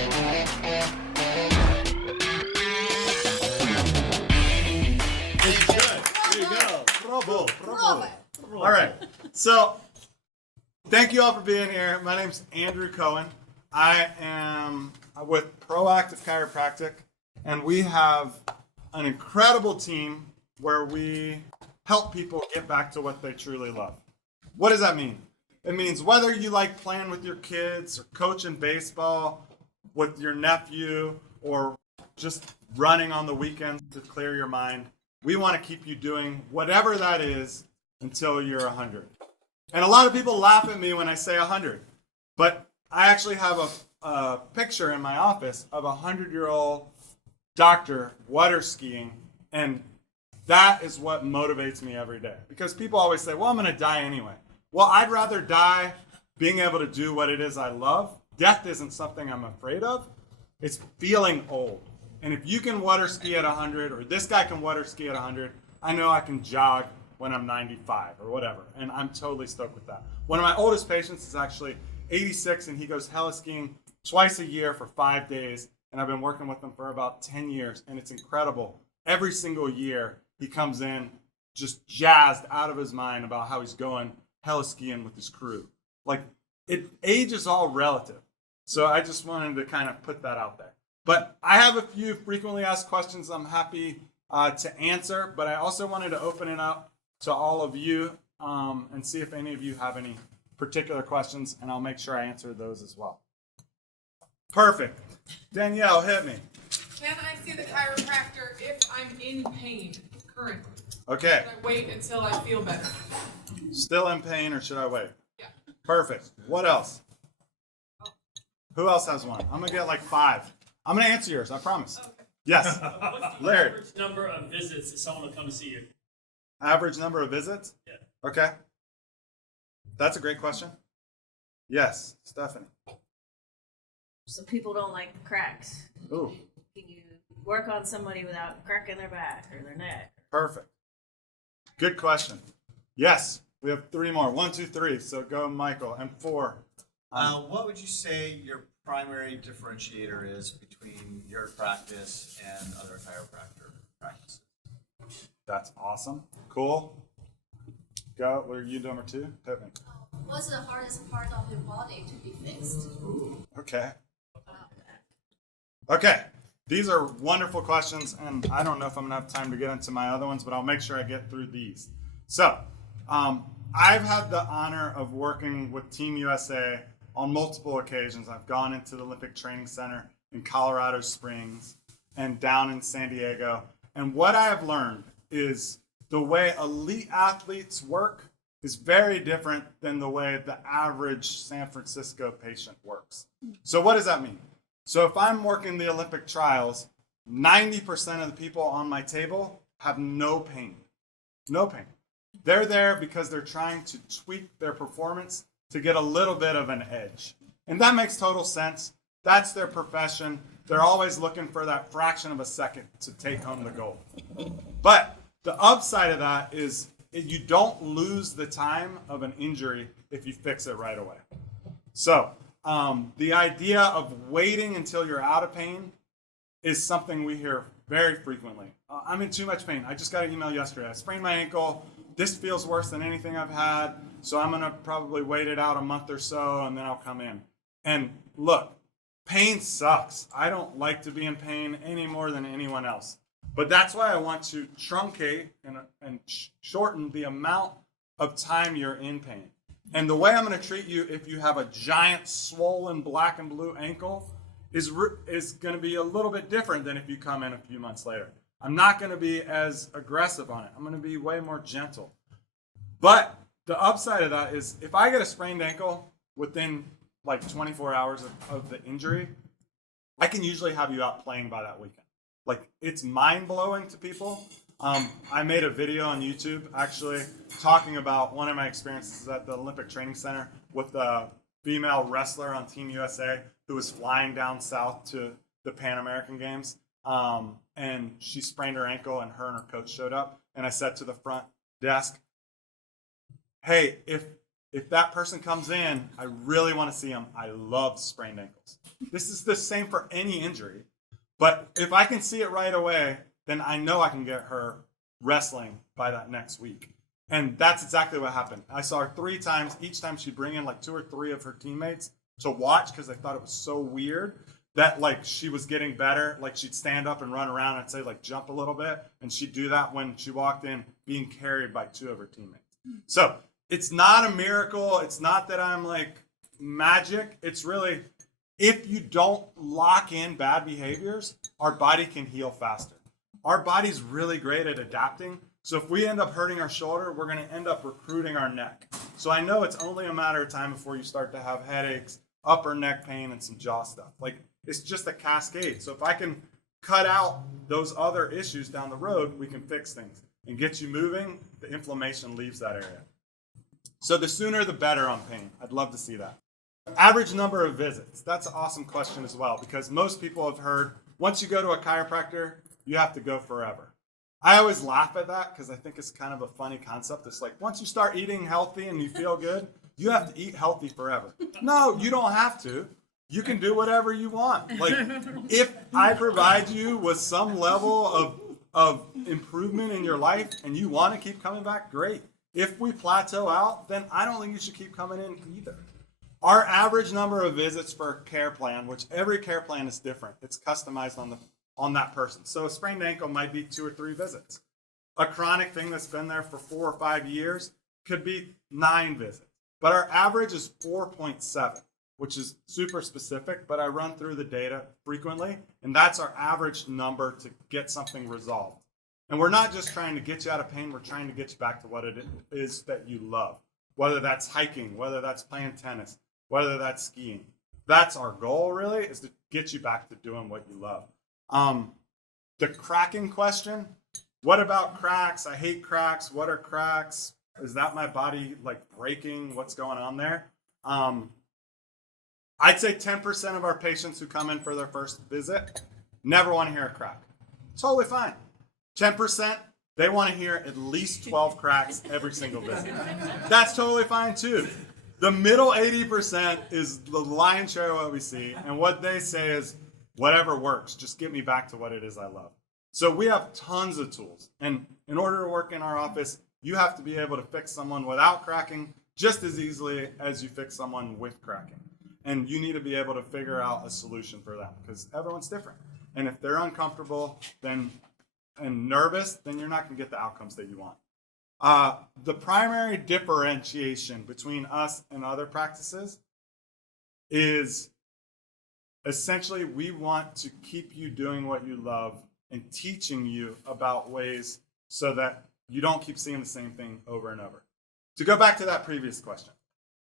There you go. Bravo. Bravo. All right. So, thank you all for being here. My name's Andrew Cohen. I am with Proactive Chiropractic, and we have an incredible team where we help people get back to what they truly love. What does that mean? It means whether you like playing with your kids or coaching baseball with your nephew or just running on the weekends to clear your mind, we want to keep you doing whatever that is until you're 100. And a lot of people laugh at me when I say 100, but I actually have a picture in my office of a 100-year-old doctor water skiing, and that is what motivates me every day. Because people always say, well, I'm going to die anyway. Well, I'd rather die being able to do what it is I love. Death isn't something I'm afraid of. It's feeling old. And if you can water ski at 100, or this guy can water ski at 100, I know I can jog when I'm 95 or whatever. And I'm totally stoked with that. One of my oldest patients is actually 86, and he goes heli-skiing twice a year for 5 days. And I've been working with him for about 10 years, and it's incredible. Every single year, he comes in just jazzed out of his mind about how he's going heli-skiing with his crew. Like, age is all relative. So I just wanted to kind of put that out there. But I have a few frequently asked questions I'm happy to answer, but I also wanted to open it up to all of you and see if any of you have any particular questions, and I'll make sure I answer those as well. Perfect. Danielle, hit me. Can I see the chiropractor if I'm in pain currently? Okay. Should I wait until I feel better? Still in pain, or should I wait? Yeah. Perfect. What else? Who else has one? I'm going to get like 5. I'm going to answer yours, I promise. Okay. Yes. What's the Larry. average number of visits that someone will come to see you? Average number of visits? Yeah. Okay. That's a great question. Yes, Stephanie. So people don't like cracks. Ooh, Can you work on somebody without cracking their back or their neck? perfect. Good question. Yes, we have 3 more. 1, 2, 3. So go, Michael. And 4. What would you say your primary differentiator is between your practice and other chiropractor practices? That's awesome. Cool. Go. What are you number 2? Hit me. What's the hardest part of your body to be fixed? Okay. Okay. These are wonderful questions, and I don't know if I'm going to have time to get into my other ones, but I'll make sure I get through these. So, I've had the honor of working with Team USA on multiple occasions. I've gone into the Olympic Training Center in Colorado Springs and down in San Diego. And what I have learned is the way elite athletes work is very different than the way the average San Francisco patient works. So what does that mean? So if I'm working the Olympic trials, 90% of the people on my table have no pain. No pain. They're there because they're trying to tweak their performance to get a little bit of an edge. And that makes total sense. That's their profession. They're always looking for that fraction of a second to take home the gold. But the upside of that is you don't lose the time of an injury if you fix it right away. So the idea of waiting until you're out of pain is something we hear very frequently. I'm in too much pain. I just got an email yesterday. I sprained my ankle. This feels worse than anything I've had, so I'm going to probably wait it out a month or so, and then I'll come in. And look, pain sucks. I don't like to be in pain any more than anyone else. But that's why I want to truncate and shorten the amount of time you're in pain. And the way I'm going to treat you if you have a giant swollen black and blue ankle is going to be a little bit different than if you come in a few months later. I'm not going to be as aggressive on it. I'm going to be way more gentle. But the upside of that is if I get a sprained ankle within like 24 hours of the injury, I can usually have you out playing by that weekend. Like, it's mind-blowing to people. I made a video on YouTube actually talking about one of my experiences at the Olympic Training Center with a female wrestler on Team USA who was flying down south to the Pan American Games. And she sprained her ankle, and her and her coach showed up. And I said to the front desk, hey, if if that person comes in, I really want to see them. I love sprained ankles. This is the same for any injury. But if I can see it right away, then I know I can get her wrestling by that next week. And that's exactly what happened. I saw her 3 times. Each time she'd bring in like 2 or 3 of her teammates to watch because they thought it was so weird that like she was getting better. Like she'd stand up and run around and say like jump a little bit. And she'd do that when she walked in being carried by 2 of her teammates. So it's not a miracle. It's not that I'm like magic. It's really, if you don't lock in bad behaviors, our body can heal faster. Our body's really great at adapting. So if we end up hurting our shoulder, we're going to end up recruiting our neck. So I know it's only a matter of time before you start to have headaches, upper neck pain, and some jaw stuff. Like it's just a cascade. So if I can cut out those other issues down the road, we can fix things and get you moving. The inflammation leaves that area. So the sooner the better on pain. I'd love to see that. Average number of visits. That's an awesome question as well, because most people have heard once you go to a chiropractor, you have to go forever. I always laugh at that because I think it's kind of a funny concept. It's like once you start eating healthy and you feel good, you have to eat healthy forever. No, you don't have to. You can do whatever you want. Like if I provide you with some level of improvement in your life and you want to keep coming back, great. If we plateau out, then I don't think you should keep coming in either. Our average number of visits for a care plan, which every care plan is different. It's customized on that person. So a sprained ankle might be 2 or 3 visits. A chronic thing that's been there for 4 or 5 years could be 9 visits. But our average is 4.7, which is super specific, but I run through the data frequently, and that's our average number to get something resolved. And we're not just trying to get you out of pain, we're trying to get you back to what it is that you love. Whether that's hiking, whether that's playing tennis, whether that's skiing. That's our goal, really, is to get you back to doing what you love. The cracking question, what about cracks? I hate cracks. What are cracks? Is that my body like breaking? What's going on there? I'd say 10% of our patients who come in for their first visit never want to hear a crack. Totally fine. 10%, they want to hear at least 12 cracks every single visit. That's totally fine too. The middle 80% is the lion's share of what we see, and what they say is, whatever works, just get me back to what it is I love. So we have tons of tools, and in order to work in our office, you have to be able to fix someone without cracking just as easily as you fix someone with cracking. And you need to be able to figure out a solution for that because everyone's different. And if they're uncomfortable and nervous, then you're not going to get the outcomes that you want. The primary differentiation between us and other practices is essentially we want to keep you doing what you love and teaching you about ways so that you don't keep seeing the same thing over and over. To go back to that previous question,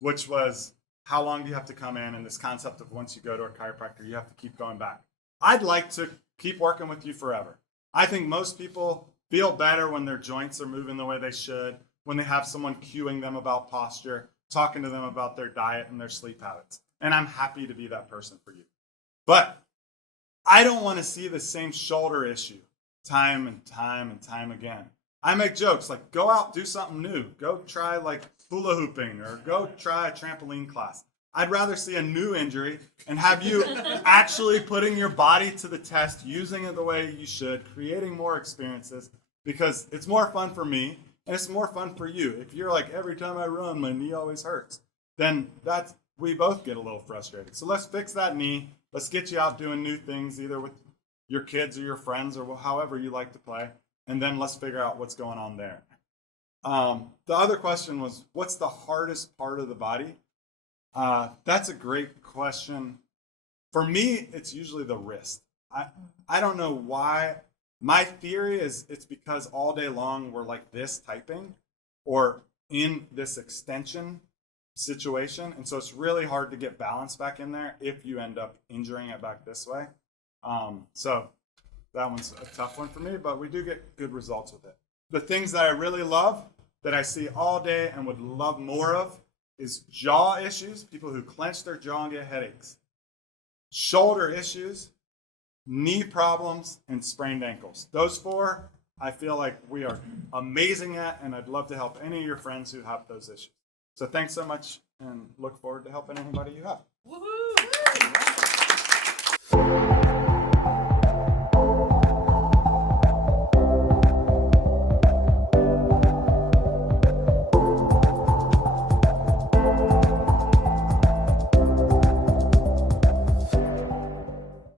which was how long do you have to come in, and this concept of once you go to a chiropractor, you have to keep going back. I'd like to keep working with you forever. I think most people feel better when their joints are moving the way they should, when they have someone cueing them about posture, talking to them about their diet and their sleep habits. And I'm happy to be that person for you. But I don't want to see the same shoulder issue time and time and time again. I make jokes like, go out, do something new. Go try like hula hooping or go try a trampoline class. I'd rather see a new injury and have you actually putting your body to the test, using it the way you should, creating more experiences, because it's more fun for me and it's more fun for you. If you're like, every time I run, my knee always hurts, then we both get a little frustrated. So let's fix that knee. Let's get you out doing new things, either with your kids or your friends or however you like to play. And then let's figure out what's going on there. The other question was, what's the hardest part of the body? That's a great question. For me, it's usually the wrist. I don't know why. My theory is it's because all day long we're like this typing or in this extension situation. And so it's really hard to get balance back in there if you end up injuring it back this way. So that one's a tough one for me, but we do get good results with it. The things that I really love, that I see all day and would love more of, is jaw issues, people who clench their jaw and get headaches, shoulder issues, knee problems, and sprained ankles. Those 4, I feel like we are amazing at, and I'd love to help any of your friends who have those issues. So thanks so much, and look forward to helping anybody you have. Woohoo!